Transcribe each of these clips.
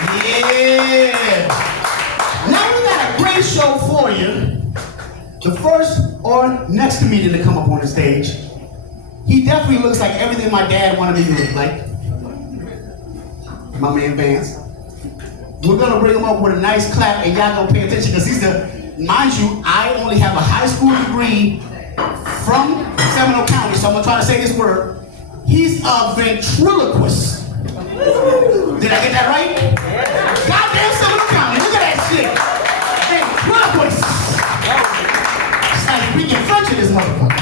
Yeah. Now we got a great show for you. The first or next comedian to come up on the stage. He definitely looks like everything my dad wanted me to look like. My man Vance. We're gonna bring him up with a nice clap and y'all gonna pay attention because he's mind you, I only have a high school degree from Seminole County, so I'm gonna try to say this word. He's a ventriloquist. Did I get that right? Goddamn Seminole County, look at that shit. Ventriloquist. It's like speaking French in this motherfucker.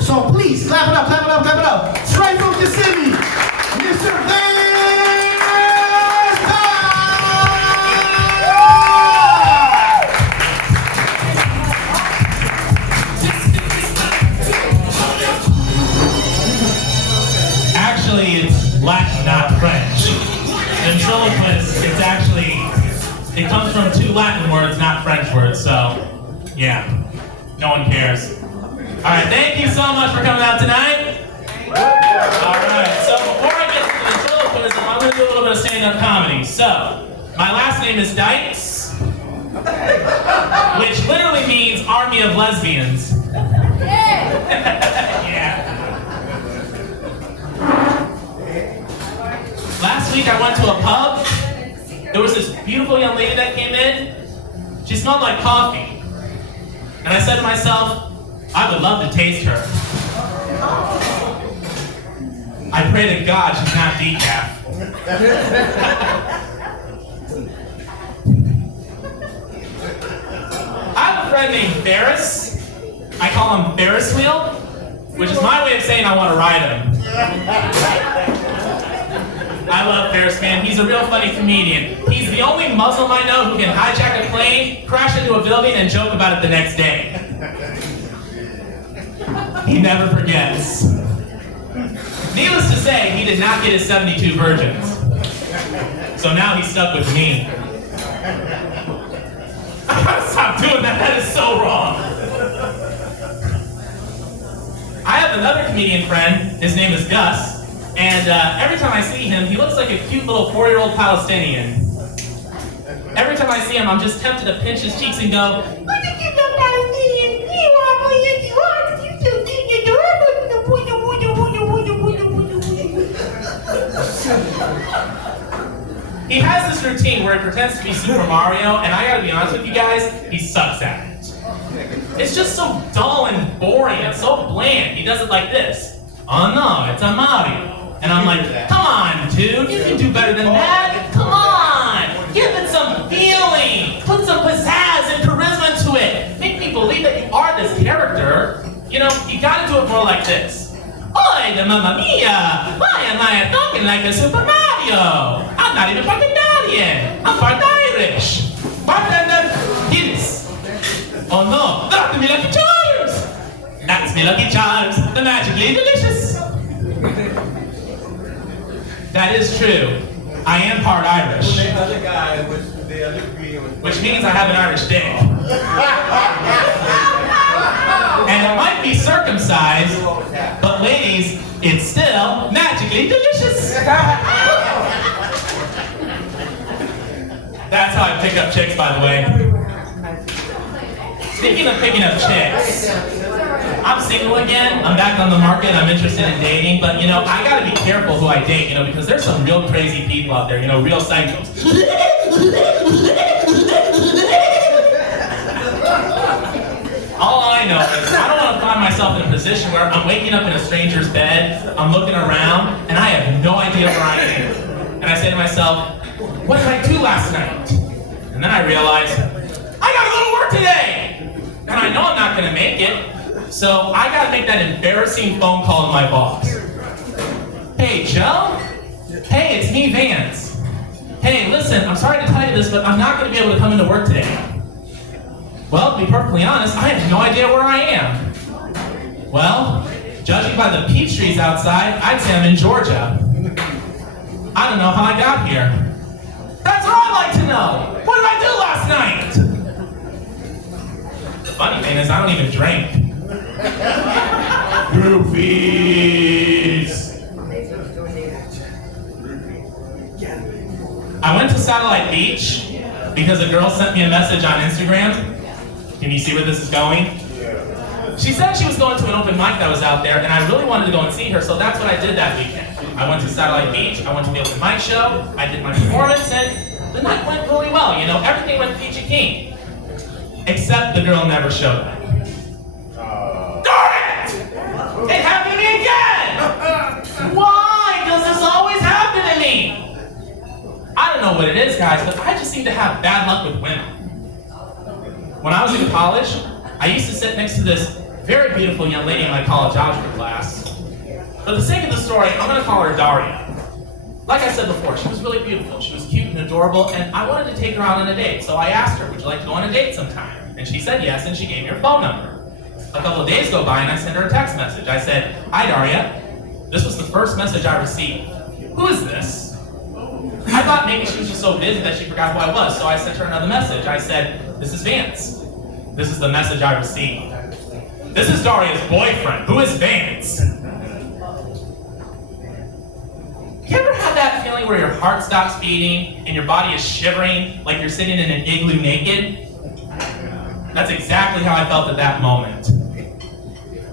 So please, clap it up, clap it up, clap it up. Straight from the city, Mr. Vance. Actually, it's Latin, not French. Ventriloquist, it's actually, it comes from two Latin words, not French words, so, yeah, no one cares. All right, thank you so much for coming out tonight. All right, so before I get to the ventriloquism, I'm going to do a little bit of stand-up comedy. So, my last name is Dykes, which literally means Army of Lesbians. Yeah. Last week I went to a pub. There was this beautiful young lady that came in. She smelled like coffee. And I said to myself, I would love to taste her. I pray to God she's not decaf. I have a friend named Ferris. I call him Ferris Wheel, which is my way of saying I want to ride him. I love Ferris, man. He's a real funny comedian. He's the only Muslim I know who can hijack a plane, crash into a building, and joke about it the next day. He never forgets. Needless to say, he did not get his 72 virgins. So now he's stuck with me. I gotta stop doing that. That is so wrong. I have another comedian friend. His name is Gus. And every time I see him, he looks like a cute little 4-year-old Palestinian. Every time I see him, I'm just tempted to pinch his cheeks and go, look at you, little Palestinian. He has this routine where he pretends to be Super Mario, and I gotta be honest with you guys, he sucks at it. It's just so dull and boring and so bland. He does it like this. Oh no, it's a Mario. And I'm like, come on, dude, you can do better than that. Come on, give it some feeling. Put some pizzazz and charisma to it. Make me believe that you are this character. You know, you gotta do it more like this. Oi, the mamma mia! Why am I talking like a Super Mario? I'm not even fucking Italian. I'm part Irish. Bartender, Guinness. Oh no, that's me Lucky Charms. That's me Lucky Charms, the magically delicious. That is true. I am part Irish. The other guy was the other comedian was. Which means I have an Irish dick. And it might be circumcised, but ladies, it's still magically delicious. That's how I pick up chicks, by the way. Speaking of picking up chicks, I'm single again, I'm back on the market, I'm interested in dating, but you know, I gotta be careful who I date, you know, because there's some real crazy people out there, you know, real psychos. All I know is I don't want to find myself in a position where I'm waking up in a stranger's bed, I'm looking around, and I have no idea where I am. And I say to myself, what did I do last night? And then I realize, I gotta go to work today! And I know I'm not gonna make it, so I gotta make that embarrassing phone call to my boss. Hey, Joe? Hey, it's me, Vance. Hey, listen, I'm sorry to tell you this, but I'm not gonna be able to come into work today. Well, to be perfectly honest, I have no idea where I am. Well, judging by the peach trees outside, I'd say I'm in Georgia. I don't know how I got here. That's what I'd like to know. What did I do last night? The funny thing is, I don't even drink. Groupies. I went to Satellite Beach because a girl sent me a message on Instagram. Can you see where this is going? She said she was going to an open mic that was out there, and I really wanted to go and see her, so that's what I did that weekend. I went to Satellite Beach, I went to the open mic show, I did my performance, and the night went really well. You know, everything went peachy keen. Except the girl never showed up. Darn it! It happened to me again! Why does this always happen to me? I don't know what it is, guys, but I just seem to have bad luck with women. When I was in college, I used to sit next to this very beautiful young lady in my college algebra class. For the sake of the story, I'm going to call her Daria. Like I said before, she was really beautiful. She was cute and adorable, and I wanted to take her out on a date. So I asked her, would you like to go on a date sometime? And she said yes, and she gave me her phone number. A couple of days go by, and I sent her a text message. I said, hi, Daria. This was the first message I received. Who is this? I thought maybe she was just so busy that she forgot who I was, so I sent her another message. I said, this is Vance. This is the message I received. This is Daria's boyfriend. Who is Vance? You ever had that feeling where your heart stops beating and your body is shivering like you're sitting in an igloo naked? That's exactly how I felt at that moment.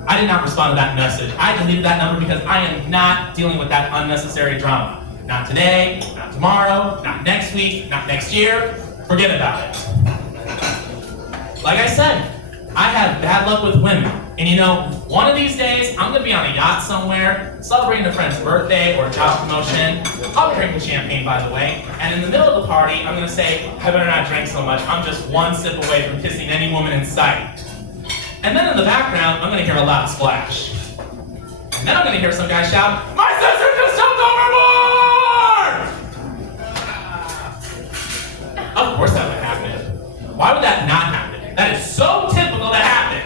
I did not respond to that message. I deleted that number because I am not dealing with that unnecessary drama. Not today, not tomorrow, not next week, not next year. Forget about it. Like I said, I have bad luck with women. And you know, one of these days, I'm gonna be on a yacht somewhere, celebrating a friend's birthday or a job promotion. I'll be drinking champagne, by the way. And in the middle of the party, I'm gonna say, I better not drink so much. I'm just one sip away from kissing any woman in sight. And then in the background, I'm gonna hear a loud splash. And then I'm gonna hear some guy shout, my sister just jumped overboard! Of course that would happen. Why would that not happen? That is so typical to happen.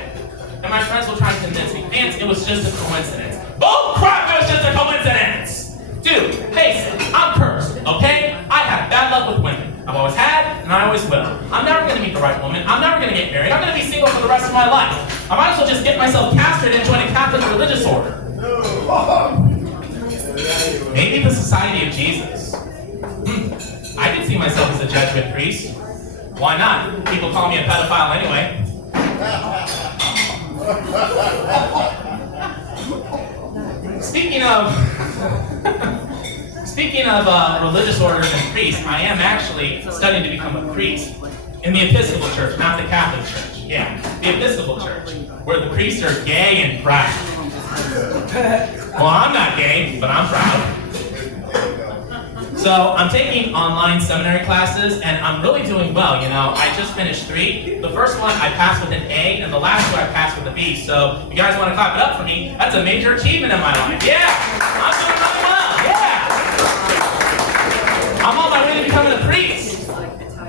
And my friends will try to convince me, Vance, it was just a coincidence. Bull crap, it was just a coincidence! Dude, face it, I'm cursed, okay? I have bad luck with women. I've always had, and I always will. I'm never gonna meet the right woman. I'm never gonna get married. I'm gonna be single for the rest of my life. I might as well just get myself castrated and join a Catholic religious order. Maybe the Society of Jesus. I could see myself as a Jesuit priest. Why not? People call me a pedophile anyway. Speaking of religious orders and priests, I am actually studying to become a priest in the Episcopal Church, not the Catholic Church. Yeah, the Episcopal Church, where the priests are gay and proud. Well, I'm not gay, but I'm proud. So I'm taking online seminary classes, and I'm really doing well, you know. I just finished 3. The first one I passed with an A, and the last 2 I passed with a B. So if you guys want to clap it up for me, that's a major achievement in my life. Yeah, I'm doing really well, yeah. I'm on my way to becoming a priest.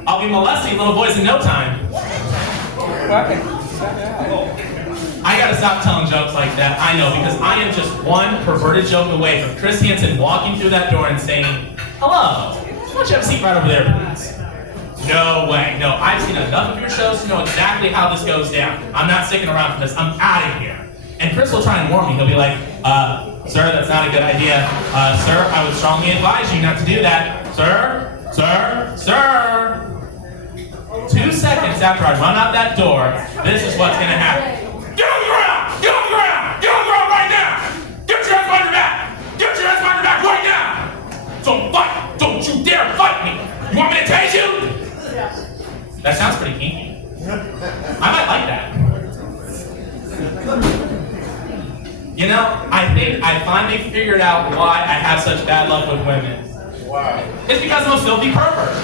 I'll be molesting little boys in no time. I gotta stop telling jokes like that, I know, because I am just one perverted joke away from Chris Hansen walking through that door and saying, hello, why don't you have a seat right over there, please? No way, no, I've seen enough of your shows to know exactly how this goes down. I'm not sticking around for this, I'm out of here. And Chris will try and warn me, he'll be like, sir, that's not a good idea. Sir, I would strongly advise you not to do that. Sir, sir, sir. 2 seconds after I run out that door, this is what's gonna happen. Get on the ground! Get on the ground! Get on the ground right now! Get your ass behind your back! Get your ass behind your back right now! Don't fight! Don't you dare fight me! You want me to tase you? That sounds pretty kinky. I might like that. You know, I think I finally figured out why I have such bad luck with women. Wow. It's because I'm a filthy pervert.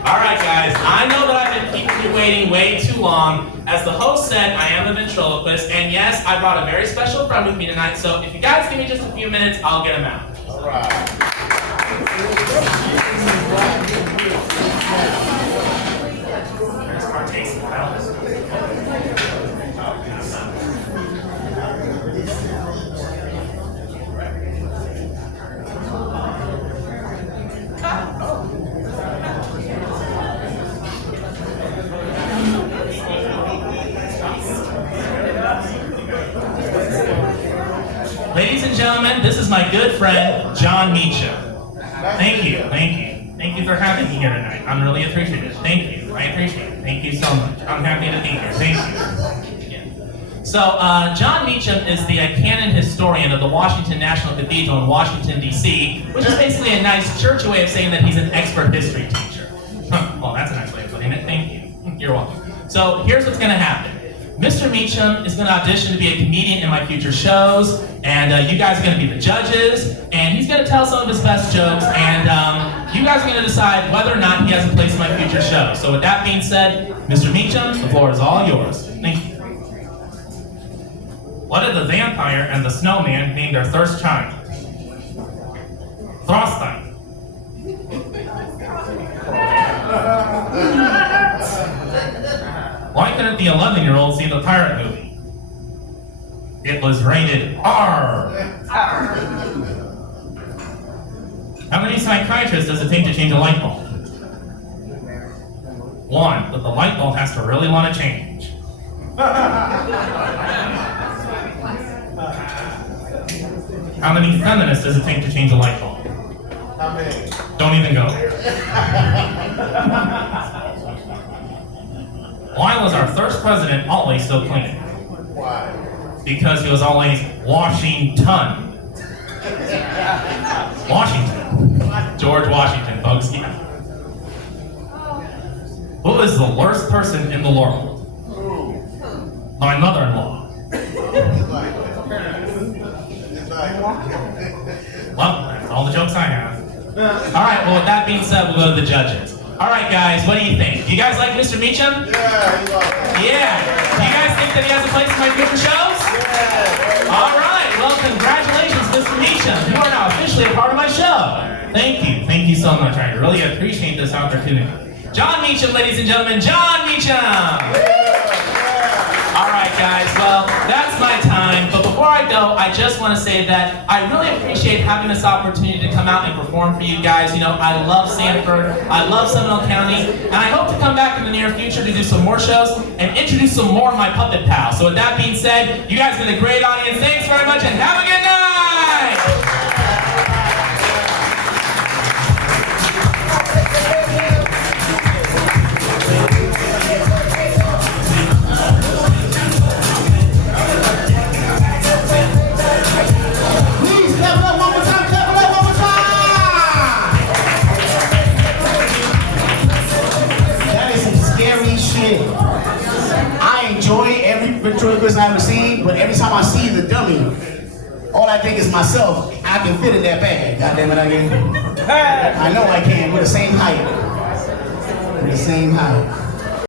Alright guys, I know that I've been keeping you waiting way too long. As the host said, I am a ventriloquist, and yes, I brought a very special friend with me tonight, so if you guys give me just a few minutes, I'll get him out. Alright. There's our tasting bells. Ladies and gentlemen, this is my good friend, John Meacham. Thank you, thank you. Thank you for having me here tonight. I'm really appreciative. Thank you, I appreciate it. Thank you so much. I'm happy to be here. Thank you. Yeah. So, John Meacham is the canon historian of the Washington National Cathedral in Washington, D.C., which is basically a nice church way of saying that he's an expert history teacher. Well, that's a nice way of putting it. Thank you. You're welcome. So, here's what's going to happen. Mr. Meacham is going to audition to be a comedian in my future shows, and you guys are going to be the judges, and he's going to tell some of his best jokes, and you guys are going to decide whether or not he has a place in my future show. So with that being said, Mr. Meacham, the floor is all yours. Thank you. What did the vampire and the snowman name their first child? Frostbite. Why couldn't the 11-year-old see the pirate movie? It was rated R. How many psychiatrists does it take to change a light bulb? One, but the light bulb has to really want to change. How many feminists does it take to change a light bulb? How many? Don't even go there. Why was our first president always so clean? Why? Because he was always Washington. Washington. George Washington, folks. Yeah. Who is the worst person in the world? Who? My mother-in-law. Well, that's all the jokes I have. All right, well, with that being said, we'll go to the judges. All right, guys, what do you think? Do you guys like Mr. Meacham? Yeah, you like it. Yeah. Do you guys think that he has a place in my future shows? Yeah. All right. Well, congratulations, Mr. Meacham. You are now officially a part of my show. Thank you. Thank you so much. I really appreciate this opportunity. John Meacham, ladies and gentlemen. John Meacham. All right, guys. Well, that's my time. But before I go, I just want to say that I really appreciate having this opportunity to come out and perform for you guys. You know, I love Sanford. I love Seminole County. And I hope to come back in the near future to do some more shows and introduce some more of my puppet pals. So with that being said, you guys have been a great audience. Thanks very much and have a good night. I enjoy every ventriloquist I've ever seen, but every time I see the dummy, all I think is myself. I can fit in that bag. God damn it, I can. I know I can. We're the same height. We're the same height.